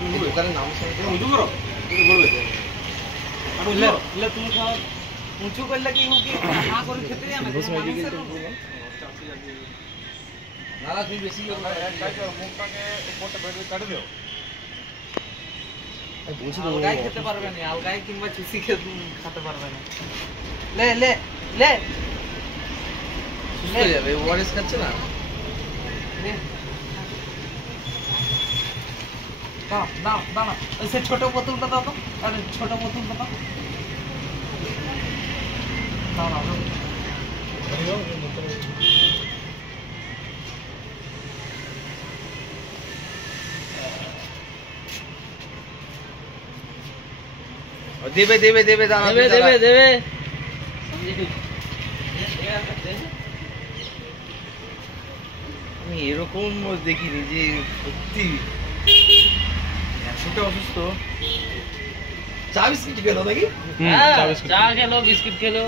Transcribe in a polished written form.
দোকানের নাম শুনে উঁচু করো বলবে তুমি খাও উঁচু করলে কি কি হা করে খেতে যায় না না না তুমি বেশি মুখটাকে উপরটা বের কাটে দিও আলগাই খেতে পারবে না আলগাই কিংবা চুষি খেতে পারবে না লে লে লে লে যাবে ওয়ারেস খাচ্ছে না দাও দাও দাও ওই সে ছোট বোতলটা দাও তো আরে ছোট বোতলটা দাও দাও দাও দেবে দেবে দেবে দাও দেবে দেবে দেবে আমি এরকম দেখিনি যে সত্যি এতটা অসুস্থ চা বিস্কিট খেলো নাকি চা খেলো বিস্কিট খেলো